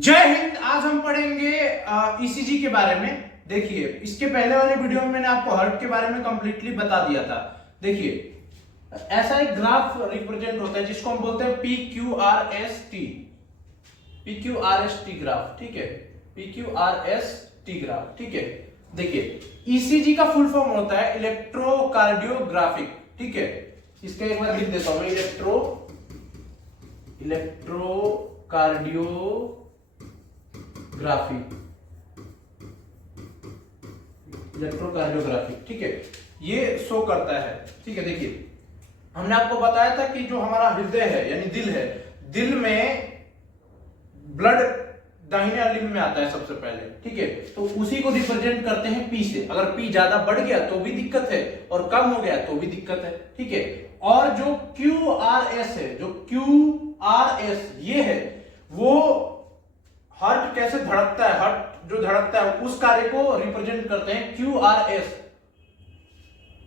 जय हिंद। आज हम पढ़ेंगे ईसीजी के बारे में। देखिए, इसके पहले वाले वीडियो में मैंने आपको हार्ट के बारे में कंप्लीटली बता दिया था। देखिए, ऐसा एक ग्राफ रिप्रेजेंट होता है जिसको हम बोलते हैं PQRST। PQRST ग्राफ, ठीक है, PQRST ग्राफ, ठीक है। देखिए, ईसीजी का फुल फॉर्म होता है इलेक्ट्रोकार्डियोग्राफिक, ठीक है। इसका एक बार लिख देता हूं मैं, इलेक्ट्रोकार्डियोग्राफी, ठीक है। ये शो करता है, ठीक है। देखिए, हमने आपको बताया था कि जो हमारा हृदय है यानी दिल है, दिल में ब्लड दाहिने लिंब में आता है सबसे पहले, ठीक है। तो उसी को रिप्रेजेंट करते हैं पी से। अगर पी ज्यादा बढ़ गया तो भी दिक्कत है और कम हो गया तो भी दिक्कत है, ठीक है। और जो QRS है, जो QRS ये है, वो हार्ट कैसे धड़कता है, हार्ट जो धड़कता है उस कार्य को रिप्रेजेंट करते हैं QRS।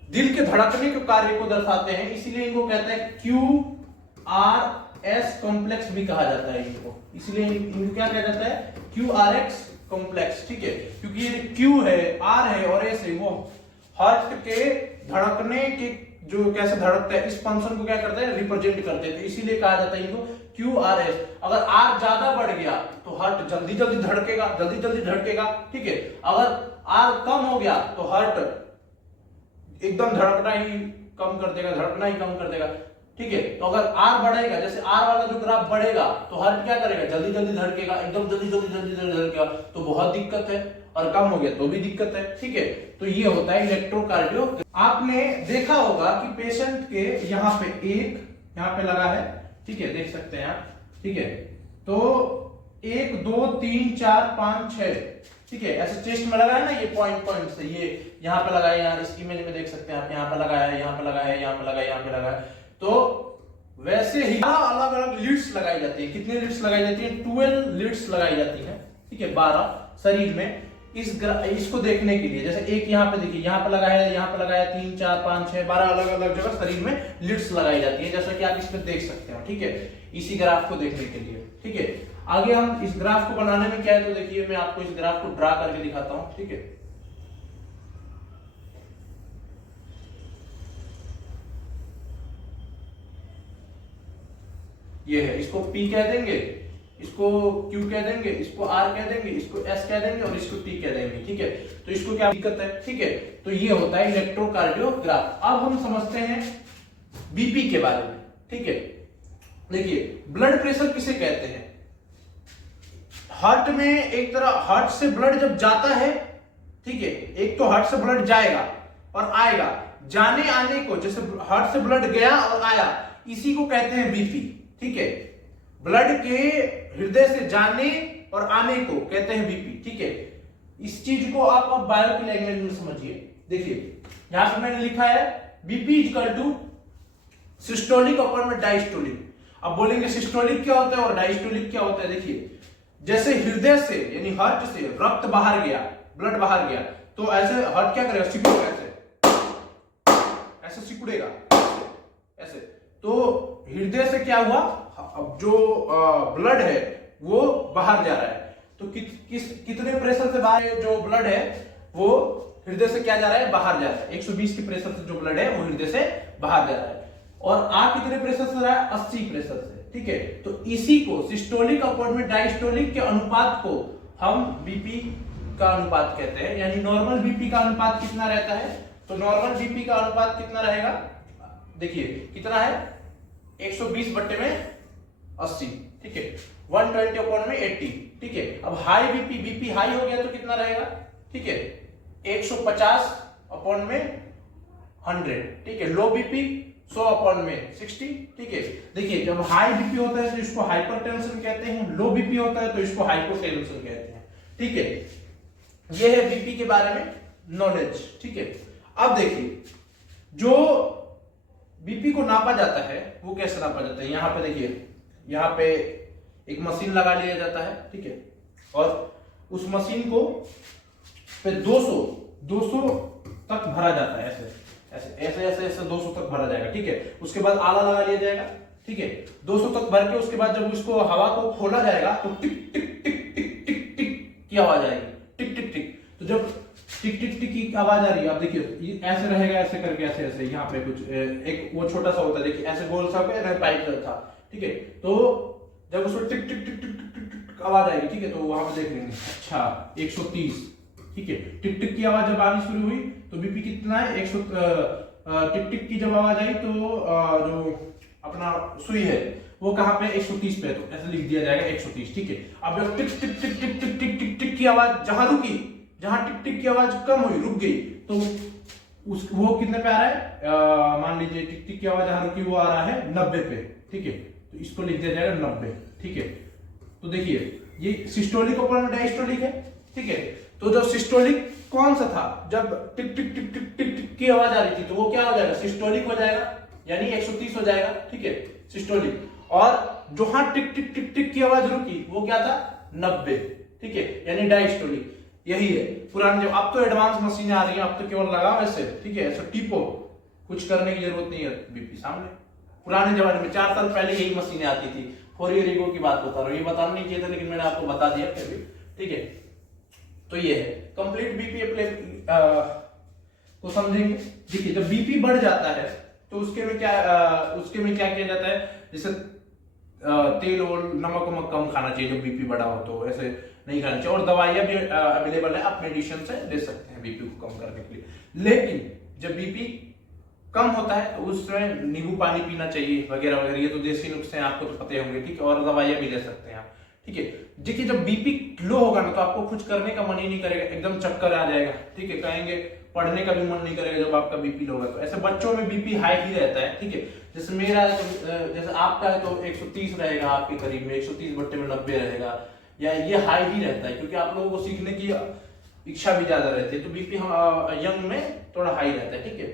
दिल के धड़कने के कार्य को दर्शाते हैं, इसीलिए इनको कहते हैं QRS कॉम्प्लेक्स भी कहा जाता है इनको। इसलिए इनको क्या कहा जाता है? QRS कॉम्प्लेक्स, ठीक है। क्योंकि ये Q है, R है और S है, वो हार्ट के धड़कने के जो कैसे धड़कता है इस फंक्शन को क्या करते हैं? रिप्रेजेंट करते हैं। तो इसीलिए कहा जाता है इनको QRS। अगर R ज्यादा बढ़ गया तो हार्ट जल्दी जल्दी धड़केगा, ठीक है। अगर R कम हो गया तो हार्ट एकदम धड़कना ही कम कर देगा, ठीक है। तो अगर R बढ़ेगा, जैसे R वाला जो ग्राफ बढ़ेगा तो हार्ट क्या करेगा? जल्दी धड़केगा, एकदम जल्दी धड़केगा, तो बहुत दिक्कत है। और कम हो गया तो भी दिक्कत है, ठीक है। तो ये होता है इलेक्ट्रोकार्डियो। आपने देखा होगा कि पेशेंट के यहाँ पे लगा है, ठीक है, देख सकते हैं आप, ठीक है। तो 1 2 3 4 5 6, ठीक है, ऐसे चेस्ट में लगा है ना, ये पॉइंट से ये यहाँ पे लगा है, यहाँ इस इमेज में देख सकते हैं आप, यहाँ पे लगा है, यहाँ पे लगा है, यहाँ पे लगा है, यहाँ पे लगा है। तो वैसे ही अलग अलग लीड्स लगाई जाती है। कितने लीड्स लगाई जाती है? 12 लीड्स लगाई जाती है, ठीक है, 12 शरीर में इसको देखने के लिए। जैसे एक यहाँ पे देखिए, यहाँ पे लगा है, यहाँ पे लगा है, 3 4 5 6 12 अलग अलग जगह शरीर में लीड्स लगाई जाती है, जैसा कि आप इसमें देख सकते हो, ठीक है, इसी ग्राफ को देखने के लिए, ठीक है। आगे हम इस ग्राफ को बनाने में क्या है, तो देखिए मैं आपको इस ग्राफ को ड्रा करके दिखाता हूं, ठीक है। ये है, इसको P कह देंगे, इसको Q कह देंगे, इसको R कह देंगे, इसको S कह देंगे और इसको T कह देंगे, ठीक है। तो इसको क्या दिक्कत है, ठीक है। तो ये होता है इलेक्ट्रोकार्डियोग्राफ। अब हम समझते हैं बीपी के बारे में, ठीक है। देखिए, ब्लड प्रेशर किसे कहते हैं? हार्ट में एक तरह हार्ट से ब्लड जब जाता है, ठीक है, एक तो हार्ट से ब्लड जाएगा और आएगा, जाने आने को, जैसे हार्ट से ब्लड गया और आया, इसी को कहते हैं बीपी, ठीक है। ब्लड के हृदय से जाने और आने को कहते हैं बीपी, ठीक है। इस चीज को आप बायो की लैंग्वेज में समझिए। देखिए, यहां पे मैंने लिखा है BP equal to systolic upon में डायस्टोलिक। अब बोलेंगे सिस्टोलिक क्या होता है और डायस्टोलिक क्या होता है? देखिए, जैसे हृदय से यानी हार्ट से रक्त बाहर गया, ब्लड बाहर गया, तो ऐसे हार्ट क्या करेगा? सिकुड़ेगा, ऐसे सिकुड़ेगा, ऐसे। तो हृदय से क्या हुआ? अब जो ब्लड है वो बाहर जा रहा है, तो कितने प्रेशर से बाहर जो ब्लड है वो हृदय से क्या जा रहा है? बाहर जा रहा है। 120 के प्रेशर से जो ब्लड है वो हृदय से बाहर जा रहा है। और आप कितने प्रेशर से रहा है? 80 प्रेशर से, ठीक है। तो इसी को सिस्टोलिक अपॉन में डायस्टोलिक के अनुपात को हम बीपी का अनुपात कहते हैं। यानी नॉर्मल बीपी का अनुपात कितना रहता है? तो नॉर्मल बीपी का अनुपात कितना रहेगा? देखिए कितना है, 120 बट्टे में 80, ठीक है, 120 अपॉन में 80, ठीक है। अब हाई बीपी हाई हो गया तो कितना रहेगा? ठीक है, 150 अपॉन में 100, ठीक है। लो बीपी 100 अपॉन में 60, ठीक है। देखिए, जब हाई बीपी होता है तो इसको हाइपरटेंशन कहते हैं, लो बीपी होता है तो इसको हाइपोटेंशन कहते हैं, ठीक है। यह है बीपी के बारे में नॉलेज, ठीक है। अब देखिए, जो बीपी को नापा जाता है वो कैसे नापा जाता है? यहां पे देखिए, यहां पे एक मशीन लगा लिया जाता है, ठीक है, और उस मशीन को पे 200 तक भरा जाता है, ऐसे 200 तक भरा जाएगा, ठीक है। उसके बाद आला लगा लिया जाएगा, ठीक है, 200 तक भर के उसके बाद जब उसको हवा को खोला जाएगा तो टिक टिक टिक की आवाज आएगी, टिक टिक टिक। तो जब टिक टिक टिक की आवाज आ रही है, आप देखिए ऐसे रहेगा, ऐसे करके ऐसे ऐसे यहाँ पे कुछ एक वो छोटा सा होता है, देखिए ऐसे गोल सा पाइप था, ठीक है। तो जब उसमें टिक टिक टिक टिक टिक टिक आवाज आएगी, ठीक है, तो वहां पे देख लेंगे, अच्छा 130, ठीक है। टिक टिक की आवाज जब आनी शुरू हुई तो बीपी कितना है, 100। टिक टिक की जब आवाज आई तो जो अपना सुई है वो कहाँ पे 130 पे है, तो ऐसे लिख दिया जाएगा 130, ठीक है। अब जब टिक टिक टिक टिक टिक टिक टिक टिक की आवाज जहां रुकी, जहां टिक टिक की आवाज कम हुई, रुक गई, तो वो कितने पे आ रहा है, मान लीजिए टिक टिक की आवाज जहां रुकी वो आ रहा है 90 पे, ठीक है। तो इसको लिख दिया जाएगा 90, ठीक है। तो देखिए ये सिस्टोलिक और डायस्टोलिक है, ठीक है। तो जो सिस्टोलिक कौन सा था, जब टिक टिक टिक टिक टिक टिक की आवाज आ रही थी, तो वो क्या हो जाएगा, सिस्टोलिक हो जाएगा, यानी 130 हो जाएगा, ठीक है, सिस्टोलिक। और जहां टिक टिक टिक टिक की आवाज रुकी वो क्या था, 90, ठीक है, यानी डायस्टोलिक। यही है पुराने, जब अब तो एडवांस मशीनें आ रही हैं, अब तो केवल लगाओ ऐसे, ठीक है, ऐसे टीपो, कुछ करने की जरूरत नहीं है, बीपी सामने। पुराने जमाने में 4 साल पहले यही मशीनें आती थी। फोरियर ईगो की बात बता रहा हूँ, ये बताना नहीं चाहिए था लेकिन मैंने आपको बता दिया फिर भी, ठीक है। तो ये है कंप्लीट बीपी अप्लाई को समझेंगे। देखिए जब बीपी बढ़ जाता है तो उसके में क्या किया जाता है, जैसे तेल और नमक वमक कम खाना चाहिए जब बीपी बढ़ा हो, तो ऐसे नहीं खाना चाहिए। और दवाइयां भी अवेलेबल है, आप मेडिसिन से ले सकते हैं बीपी को कम करने के लिए। लेकिन जब बीपी कम होता है तो उसमें नींबू पानी पीना चाहिए वगैरह वगैरह, ये तो देसी नुस्खे हैं, आपको तो पता ही होंगे, ठीक है। और दवाइयां भी ले सकते हैं आप, ठीक है। देखिए जब बीपी लो होगा ना तो आपको कुछ करने का मन ही नहीं करेगा, एकदम चक्कर आ जाएगा, ठीक है, कहेंगे पढ़ने का भी मन नहीं करेगा जब आपका बीपी लो होगा। तो ऐसे बच्चों में बीपी हाई ही रहता है, ठीक है। जैसे मेरा है तो जैसे आपका है तो 130 रहेगा आपके करीब में, 130 बट्टे में 90 रहेगा, या ये हाई ही रहता है, क्योंकि आप लोगों को सीखने की इच्छा भी ज्यादा रहती है, तो बीपी हम यंग में थोड़ा हाई रहता है, ठीक है।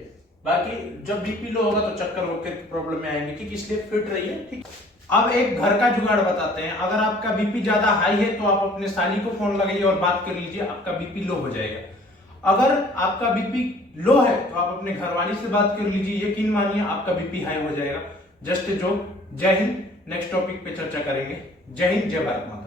बाकी जब बीपी लो होगा तो चक्कर वक्कर की प्रॉब्लम में आएंगे, ठीक, इसलिए फिट रहिए, ठीक। अब एक घर का जुगाड़ बताते हैं। अगर आपका बीपी ज्यादा हाई है तो आप अपने साली को फोन लगाइए और बात कर लीजिए, आपका बीपी लो हो जाएगा। अगर आपका बीपी लो है तो आप अपने घरवाली से बात कर लीजिए, यकीन मानिए आपका बीपी हाई हो जाएगा। जस्ट जो, जय हिंद। नेक्स्ट टॉपिक पे चर्चा करेंगे। जय हिंद, जय भारत माता।